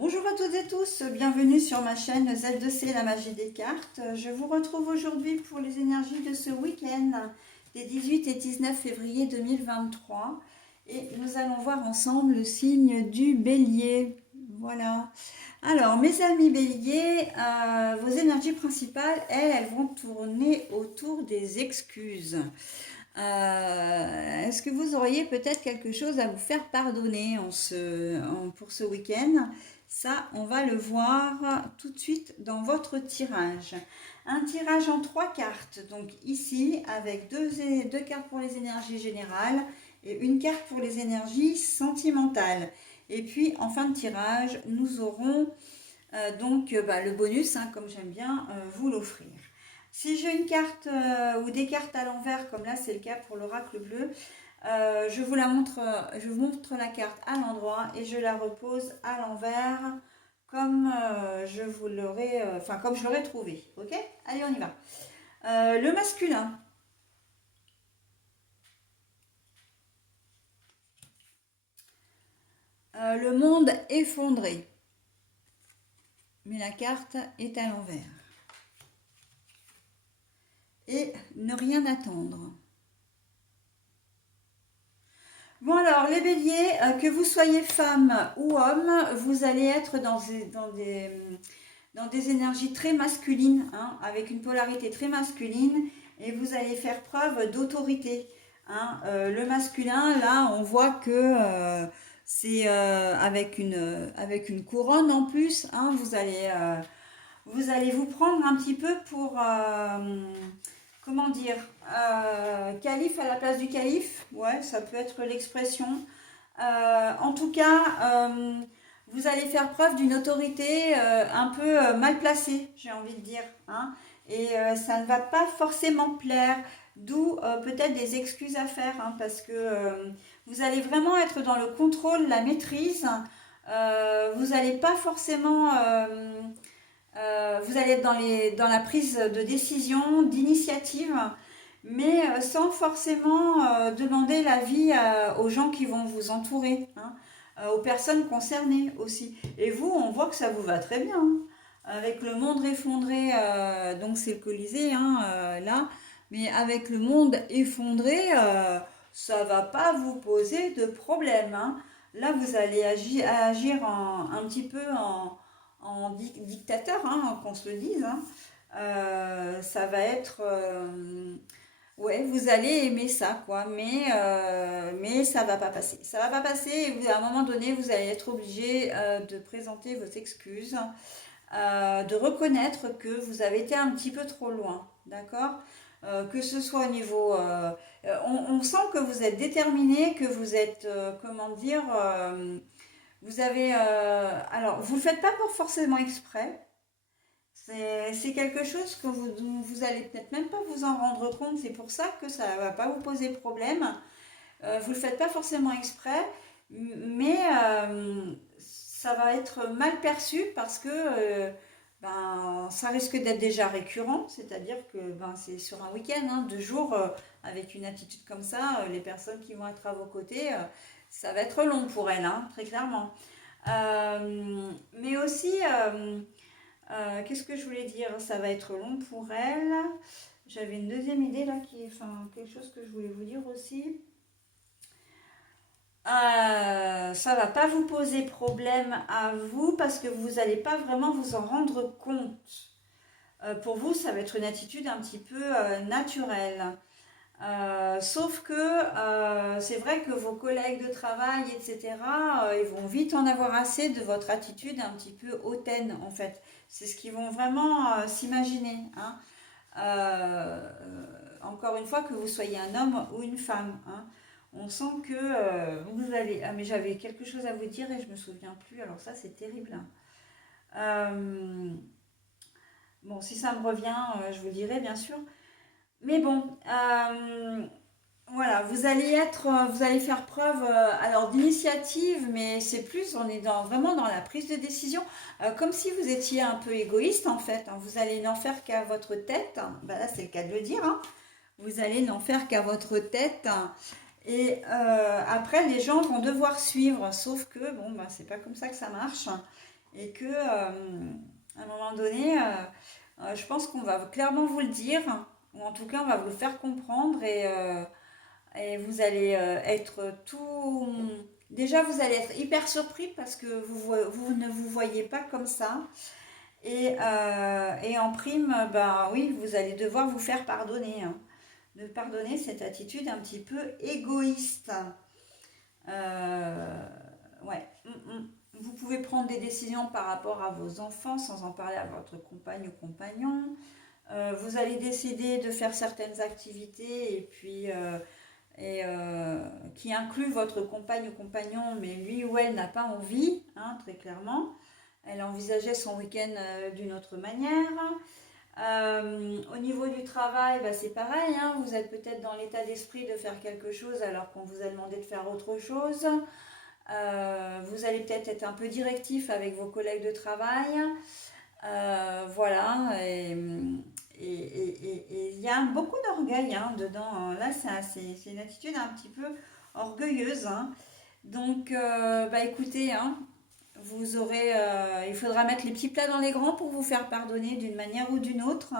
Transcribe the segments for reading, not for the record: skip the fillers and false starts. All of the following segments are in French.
Bonjour à toutes et tous, bienvenue sur ma chaîne Z2C, la magie des cartes. Je vous retrouve aujourd'hui pour les énergies de ce week-end des 18 et 19 février 2023. Et nous allons voir ensemble le signe du bélier. Voilà. Alors, mes amis béliers, vos énergies principales, elles vont tourner autour des excuses. Est-ce que vous auriez peut-être quelque chose à vous faire pardonner pour ce week-end? Ça, on va le voir tout de suite dans votre tirage. Un tirage en 3 cartes, donc ici, avec deux cartes pour les énergies générales et une carte pour les énergies sentimentales. Et puis, en fin de tirage, nous aurons le bonus, comme j'aime bien vous l'offrir. Si j'ai une carte ou des cartes à l'envers, comme là c'est le cas pour l'oracle bleu, je vous montre la carte à l'endroit et je la repose à l'envers comme comme je l'aurais trouvé. Ok? Allez, on y va. Le masculin. Le monde effondré. Mais la carte est à l'envers. Et ne rien attendre. Bon alors, les béliers, que vous soyez femme ou homme, vous allez être dans des énergies très masculines, avec une polarité très masculine, et vous allez faire preuve d'autorité. Le masculin, là, on voit que c'est avec une couronne en plus, vous allez vous prendre un petit peu pour comment dire, calife à la place du calife, ouais, ça peut être l'expression. En tout cas, vous allez faire preuve d'une autorité un peu mal placée, j'ai envie de dire. Et ça ne va pas forcément plaire, d'où peut-être des excuses à faire, parce que vous allez vraiment être dans le contrôle, la maîtrise. Vous n'allez pas forcément... vous allez être dans la prise de décision, d'initiative, mais sans forcément demander l'avis aux gens qui vont vous entourer, aux personnes concernées aussi. Et vous, on voit que ça vous va très bien. Avec le monde effondré, donc c'est le Colisée, là, mais avec le monde effondré, ça va pas vous poser de problème. Là, vous allez agir un petit peu en dictateur, qu'on se le dise. Ça va être... ouais, vous allez aimer ça, quoi, mais ça va pas passer. Ça va pas passer et à un moment donné, vous allez être obligé de présenter vos excuses, de reconnaître que vous avez été un petit peu trop loin, d'accord? Que ce soit au niveau... on sent que vous êtes déterminé, que vous êtes, comment dire... vous avez... alors, vous ne le faites pas pour forcément exprès. C'est quelque chose que vous allez peut-être même pas vous en rendre compte. C'est pour ça que ça ne va pas vous poser problème. Vous ne le faites pas forcément exprès, mais ça va être mal perçu parce que ça risque d'être déjà récurrent. C'est-à-dire que c'est sur un week-end, 2 jours, avec une attitude comme ça, les personnes qui vont être à vos côtés, ça va être long pour elles, très clairement. Mais aussi, qu'est-ce que je voulais dire? Ça va être long pour elles. J'avais une deuxième idée là, quelque chose que je voulais vous dire aussi. Ça va pas vous poser problème à vous parce que vous n'allez pas vraiment vous en rendre compte. Pour vous, ça va être une attitude un petit peu naturelle. Sauf que c'est vrai que vos collègues de travail, etc., ils vont vite en avoir assez de votre attitude un petit peu hautaine, en fait. C'est ce qu'ils vont vraiment s'imaginer. Encore une fois, que vous soyez un homme ou une femme. On sent que vous allez... Ah, mais j'avais quelque chose à vous dire et je me souviens plus. Alors ça, c'est terrible. Bon, si ça me revient, je vous le dirai, bien sûr. Mais bon, voilà, vous allez faire preuve alors d'initiative, mais c'est plus, on est vraiment dans la prise de décision, comme si vous étiez un peu égoïste en fait. Vous allez n'en faire qu'à votre tête. Là, c'est le cas de le dire. Vous allez n'en faire qu'à votre tête. Et après, les gens vont devoir suivre, sauf que bon, c'est pas comme ça que ça marche. et que à un moment donné, je pense qu'on va clairement vous le dire, ou en tout cas on va vous le faire comprendre et vous allez être tout... Déjà vous allez être hyper surpris parce que vous ne vous voyez pas comme ça. Et en prime, ben oui, vous allez devoir vous faire pardonner, hein. De pardonner cette attitude un petit peu égoïste. Euh, ouais. Vous pouvez prendre des décisions par rapport à vos enfants sans en parler à votre compagne ou compagnon. Vous allez décider de faire certaines activités et puis qui incluent votre compagne ou compagnon, mais lui ou elle n'a pas envie, hein, très clairement. Elle envisageait son week-end d'une autre manière. Au niveau du travail, bah, c'est pareil, hein, vous êtes peut-être dans l'état d'esprit de faire quelque chose alors qu'on vous a demandé de faire autre chose. Vous allez peut-être être un peu directif avec vos collègues de travail. Voilà, et il y a beaucoup d'orgueil, hein, dedans. Là, c'est une attitude un petit peu orgueilleuse, hein. Donc, bah écoutez, hein, il faudra mettre les petits plats dans les grands pour vous faire pardonner d'une manière ou d'une autre.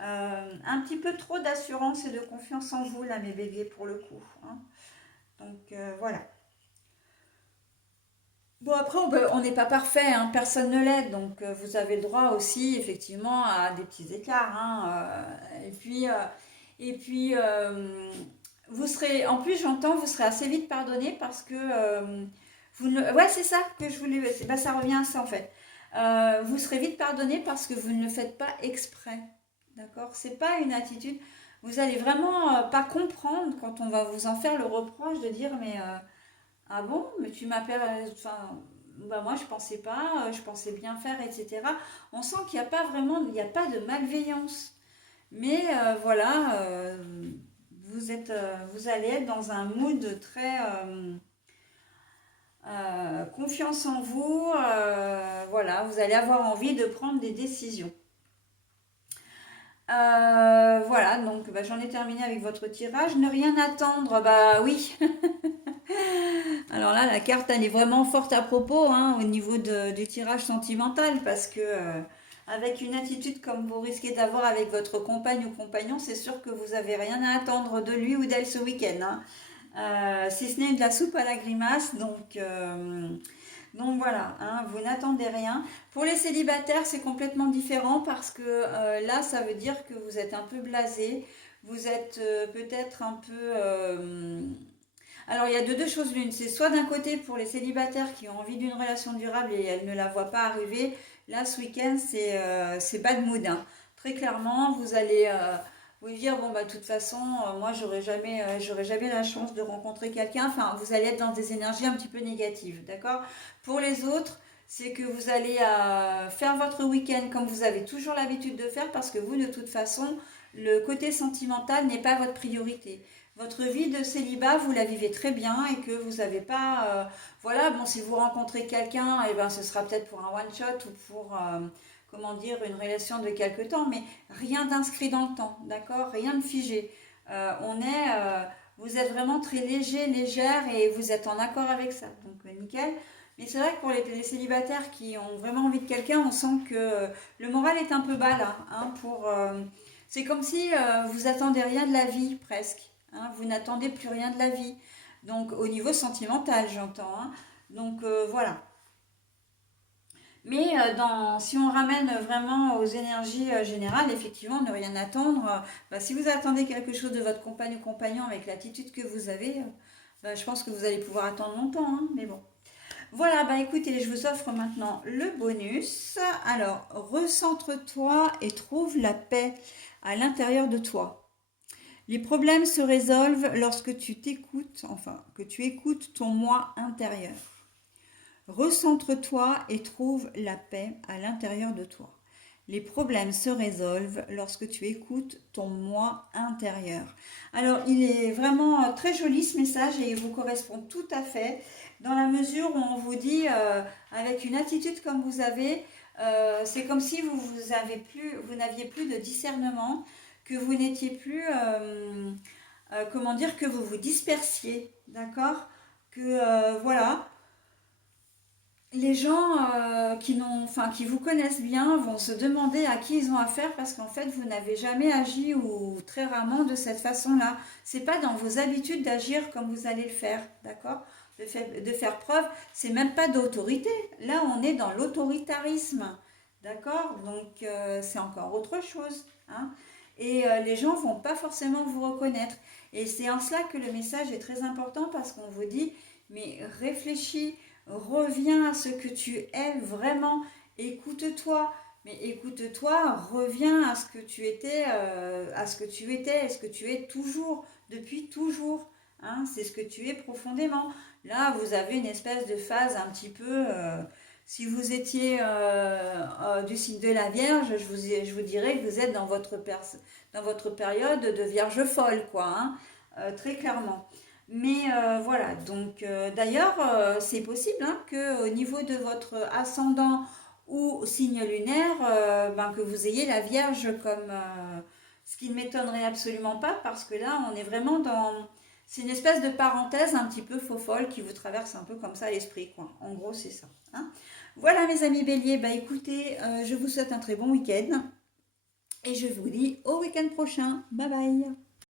Un petit peu trop d'assurance et de confiance en vous, là, mes bébés, pour le coup, hein. Donc, voilà. Bon, après, on n'est pas parfait, hein, personne ne l'est, donc vous avez le droit aussi, effectivement, à des petits écarts, hein, et puis, vous serez, en plus, j'entends, vous serez assez vite pardonné parce que vous ne, ouais, c'est ça que je voulais, bah, ça revient à ça en fait. Vous serez vite pardonné parce que vous ne le faites pas exprès, d'accord? C'est pas une attitude. Vous allez vraiment pas comprendre quand on va vous en faire le reproche de dire mais ah bon, mais tu m'appelles, enfin, bah moi je pensais pas, je pensais bien faire, etc. On sent qu'il n'y a pas vraiment, il n'y a pas de malveillance. Mais voilà, vous allez être dans un mood très confiance en vous. Voilà, vous allez avoir envie de prendre des décisions. Voilà, donc bah, j'en ai terminé avec votre tirage. Ne rien attendre, bah oui. Alors là, la carte, elle est vraiment forte à propos, hein, au niveau du tirage sentimental, parce que avec une attitude comme vous risquez d'avoir avec votre compagne ou compagnon, c'est sûr que vous n'avez rien à attendre de lui ou d'elle ce week-end, hein. Si ce n'est de la soupe à la grimace, donc voilà, hein, vous n'attendez rien. Pour les célibataires, c'est complètement différent parce que là, ça veut dire que vous êtes un peu blasé, vous êtes peut-être un peu... alors, il y a deux choses l'une. C'est soit d'un côté pour les célibataires qui ont envie d'une relation durable et elles ne la voient pas arriver. Là, ce week-end, c'est bad mood, hein. Très clairement, vous allez vous dire, bon, bah, de toute façon, moi, j'aurais jamais la chance de rencontrer quelqu'un. Enfin, vous allez être dans des énergies un petit peu négatives, d'accord? Pour les autres, c'est que vous allez faire votre week-end comme vous avez toujours l'habitude de faire parce que vous, de toute façon, le côté sentimental n'est pas votre priorité. Votre vie de célibat, vous la vivez très bien et que vous n'avez pas... voilà, bon, si vous rencontrez quelqu'un, eh ben, ce sera peut-être pour un one-shot ou pour, comment dire, une relation de quelque temps, mais rien d'inscrit dans le temps, d'accord? Rien de figé. Vous êtes vraiment très léger, légère et vous êtes en accord avec ça, donc nickel. Mais c'est vrai que pour les célibataires qui ont vraiment envie de quelqu'un, on sent que le moral est un peu bas là, hein, c'est comme si vous attendez rien de la vie presque, hein, vous n'attendez plus rien de la vie. Donc au niveau sentimental, j'entends, hein. Donc voilà. Mais si on ramène vraiment aux énergies générales, effectivement, ne rien attendre. Bah, si vous attendez quelque chose de votre compagne ou compagnon avec l'attitude que vous avez, bah, je pense que vous allez pouvoir attendre longtemps, hein, mais bon. Voilà, bah écoutez, je vous offre maintenant le bonus. Alors, recentre-toi et trouve la paix à l'intérieur de toi. Les problèmes se résolvent lorsque tu t'écoutes, enfin, que tu écoutes ton moi intérieur. Recentre-toi et trouve la paix à l'intérieur de toi. Les problèmes se résolvent lorsque tu écoutes ton moi intérieur. Alors, il est vraiment très joli ce message et il vous correspond tout à fait dans la mesure où on vous dit, avec une attitude comme vous avez, c'est comme si vous n'aviez plus de discernement, que vous n'étiez plus, comment dire, que vous vous dispersiez, d'accord? Que voilà, les gens qui vous connaissent bien vont se demander à qui ils ont affaire parce qu'en fait, vous n'avez jamais agi ou très rarement de cette façon-là. C'est pas dans vos habitudes d'agir comme vous allez le faire, d'accord? De faire preuve, c'est même pas d'autorité. Là, on est dans l'autoritarisme, d'accord? Donc, c'est encore autre chose, hein? Et les gens vont pas forcément vous reconnaître. Et c'est en cela que le message est très important parce qu'on vous dit, mais réfléchis, reviens à ce que tu es vraiment, écoute-toi, mais écoute-toi, reviens à ce que tu étais, à ce que tu étais, et ce que tu es toujours, depuis toujours, hein, c'est ce que tu es profondément. Là, vous avez une espèce de phase un petit peu, si vous étiez du signe de la Vierge, je vous dirais que vous êtes dans votre période de Vierge folle, quoi, hein, très clairement. Mais voilà, donc d'ailleurs, c'est possible hein, qu'au niveau de votre ascendant ou signe lunaire, que vous ayez la Vierge comme... ce qui ne m'étonnerait absolument pas, parce que là, on est vraiment dans... C'est une espèce de parenthèse un petit peu faux folle qui vous traverse un peu comme ça à l'esprit, quoi. En gros, c'est ça, hein. Voilà mes amis béliers, bah écoutez, je vous souhaite un très bon week-end et je vous dis au week-end prochain. Bye bye.